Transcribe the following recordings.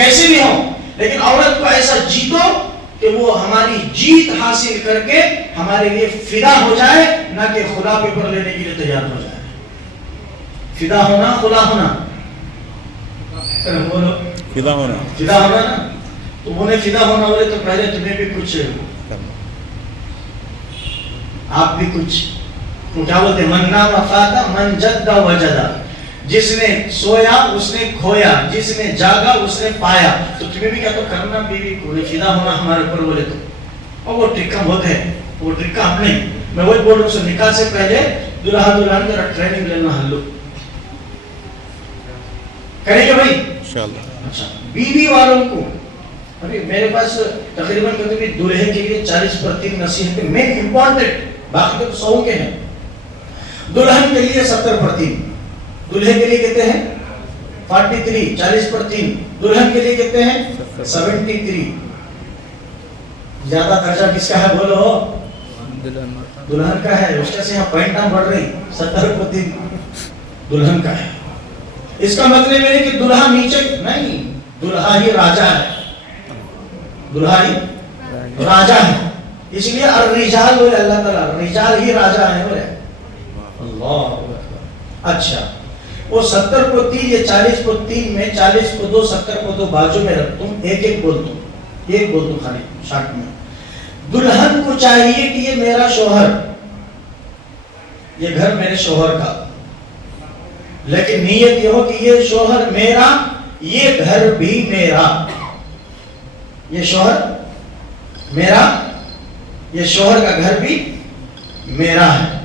کیسے بھی ہوں، لیکن عورت کو ایسا جیتو کہ وہ ہماری جیت حاصل کر کے ہمارے لیے فدا ہو جائے، نہ کہ خدا پہ پر لینے کے لیے تیار ہو جائے. فدا ہونا، خدا ہونا، بولو فدا ہونا، فدا ہونا نا. تم انہیں فدا ہونا بولے تو پہلے تمہیں بھی کچھ، آپ بھی کچھ، کیا بولتے من نام فاتا من جدا وجدا. جس نے سویا اس نے کھویا، جس نے جاگا اس نے پایا. تو تمہیں بھی کیا تو کرنا، بیوی کو فدا ہونا ہمارے اوپر بولے تو. اور وہ ٹرکا بہت ہے، وہ ٹرکا ہم نہیں. میں وہی بول رہا ہوں، نکاح سے پہلے دلہا دلہن ذرا ٹریننگ لینا. ہلو کریں گے بھائی انشاءاللہ. اچھا بیوی والوں کو، ابھی میرے پاس تقریباً کہتے بھی دلہے کے لیے 40% نصیحتیں مین امپورٹنٹ، باقی تو 100 کے ہیں. دلہن کے لیے 70%، دلہے کے لیے کہتے ہیں 43، 40%، دلہن کے لیے کہتے ہیں 73. زیادہ خرچہ کس کا ہے بولو؟ دلہن کا ہے. اس سے یہاں پوائنٹاں بڑھ رہی، 70% دلہن کا ہے. اس کا مطلب یہ نہیں کہ دلہا نیچے نہیں، دلہا ہی راجا ہے، دلہا ہی راجا ہے. اس لیے الرجال بولے اللہ تعالیٰ، الرجال ہی راجا ہے بولے اللہ. اچھا وہ 70 کو 3، یہ 40 کو 3 میں 40 کو 2، 70 کو 2 بازو میں رکھ تم، ایک بول دوں خالی شارٹ میں. دلہن کو چاہیے کہ یہ میرا شوہر، یہ گھر میرے شوہر کا، لیکن نیت یہ ہو کہ یہ شوہر میرا، یہ گھر بھی میرا. یہ شوہر میرا، یہ شوہر کا گھر بھی میرا ہے.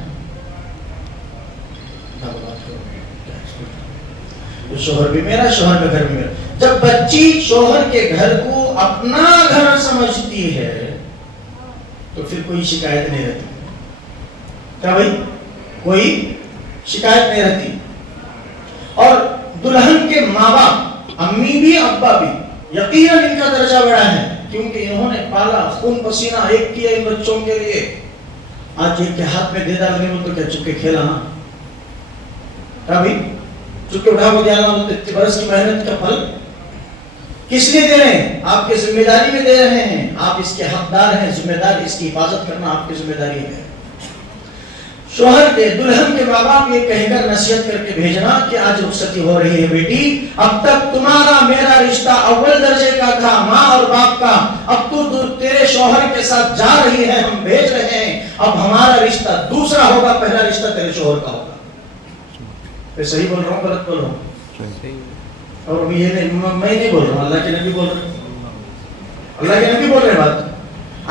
یہ شوہر بھی میرا، شوہر کا گھر بھی میرا. جب بچی شوہر کے گھر کو اپنا گھر سمجھتی ہے تو پھر کوئی شکایت نہیں رہتی. کیا بھائی؟ کوئی شکایت نہیں رہتی. اور دلہن کے ماں باپ، امی بھی ابا بھی، یقیناً ان کا درجہ بڑا ہے، کیونکہ انہوں نے پالا، خون پسینہ ایک کیا ان بچوں کے لیے. آج ایک کے ہاتھ میں دے ڈالنے میں تو کیا چکے کھیلا؟ کیا بھائی چکے اٹھا کو دیا نا، اتنے برس کی محنت کا پھل کس لیے دے رہے ہیں؟ آپ کے ذمہ داری میں دے رہے ہیں. آپ اس کے حقدار ہیں، ذمہ دار، اس کی حفاظت کرنا آپ کی ذمہ داری ہے. شوہر کے، دلہن کے ماں باپ یہ کہہ کر نصیحت کر کے بھیجنا کہ آج رخصتی ہو رہی ہے بیٹی، اب تک تمہارا میرا رشتہ اول درجے کا تھا، ماں اور باپ کا، اب تو تیرے شوہر کے ساتھ جا رہی ہے، ہم بھیج رہے ہیں، اب ہمارا رشتہ دوسرا ہوگا، پہلا رشتہ تیرے شوہر کا ہوگا. میں صحیح بول رہا ہوں غلط بول رہا ہوں؟ اور یہ نہیں، میں نہیں بول رہا ہوں، اللہ کے نبی بول رہے ہیں، اللہ کے نبی بول رہے ہیں بات.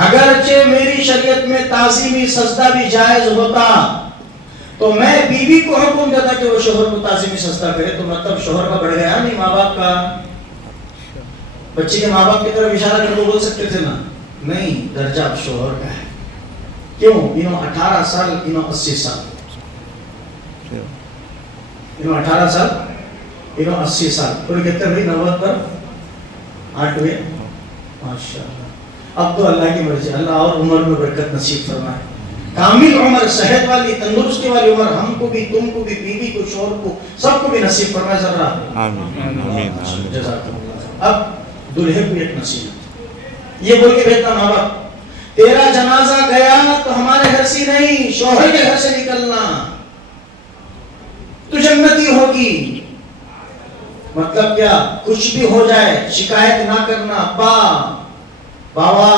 اگرچہ میری شریعت میں تعظیمی سجدہ بھی جائز ہوتا تو میں بیوی کو حکم دیتا کہ وہ شوہر کو تعظیمی سجدہ کرے. تو مطلب شوہر کا بڑھ گیا نہیں، ماں باپ کا. بچے کے ماں باپ کی طرف اشارہ کر بول سکتے تھے نا، نہیں، درجہ اب شوہر کا ہے. کیوں؟ انہوں 18 سال، انہوں 80 سال، انہوں 18 سال، انہوں 80 سال. کوئی کہتے ہیں بھائی 90 پر 8 ہوئے، ماشاءاللہ. اب تو اللہ کی مرضی، اللہ اور عمر میں برکت نصیب فرمائے، کامل عمر، صحت والی، تندرستی والی عمر ہم کو بھی، تم کو بھی، بیوی کو، شوہر کو، سب کو بھی نصیب فرمائے. ذرا آمین. اب دلہے کو ایک نصیحت یہ بول کے بھیجنا، ماں باپ تیرا جنازہ گیا تو ہمارے گھر سے نہیں، شوہر کے گھر سے نکلنا، تو جنتی ہوگی. مطلب کیا؟ کچھ بھی ہو جائے شکایت نہ کرنا، ابا، بابا،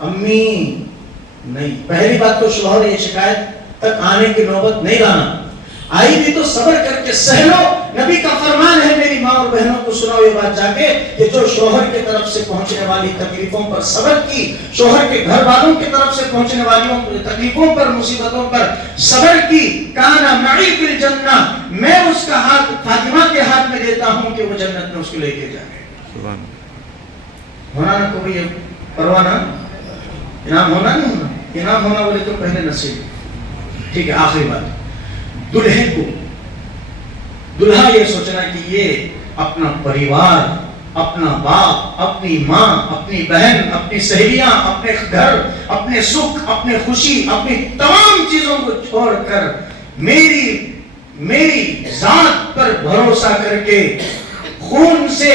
امی نہیں. پہلی بات تو شوہر یہ شکایت تک آنے کی نوبت نہیں لانا. آئی بھی تو صبر کر کے سہ لو. نبی کا فرمان ہے، میری ماں اور بہنوں کو سناؤ یہ بات جا کے، کہ جو شوہر کی طرف سے پہنچنے والی تکلیفوں پر صبر کی، شوہر کے گھر والوں کی طرف سے پہنچنے والی تکلیفوں پر، مصیبتوں پر صبر کی، کانا معی فی الجنہ، میں اس کا ہاتھ فاطمہ کے ہاتھ میں دیتا ہوں کہ وہ جنت میں اس کو لے کے جائے. ہونا نہ کوئی پروانہ انعام ہونا نہیں ہونا. انعام ہونا بولے تو پہلے نصیب. ٹھیک ہے، آخری بات، دلہے کو، دلہا یہ سوچنا کہ یہ اپنا پریوار، اپنا باپ، اپنی ماں، اپنی بہن، اپنی سہیلیاں، اپنے گھر، اپنے سکھ، اپنے خوشی، اپنی تمام چیزوں کو چھوڑ کر میری ذات پر بھروسہ کر کے خون سے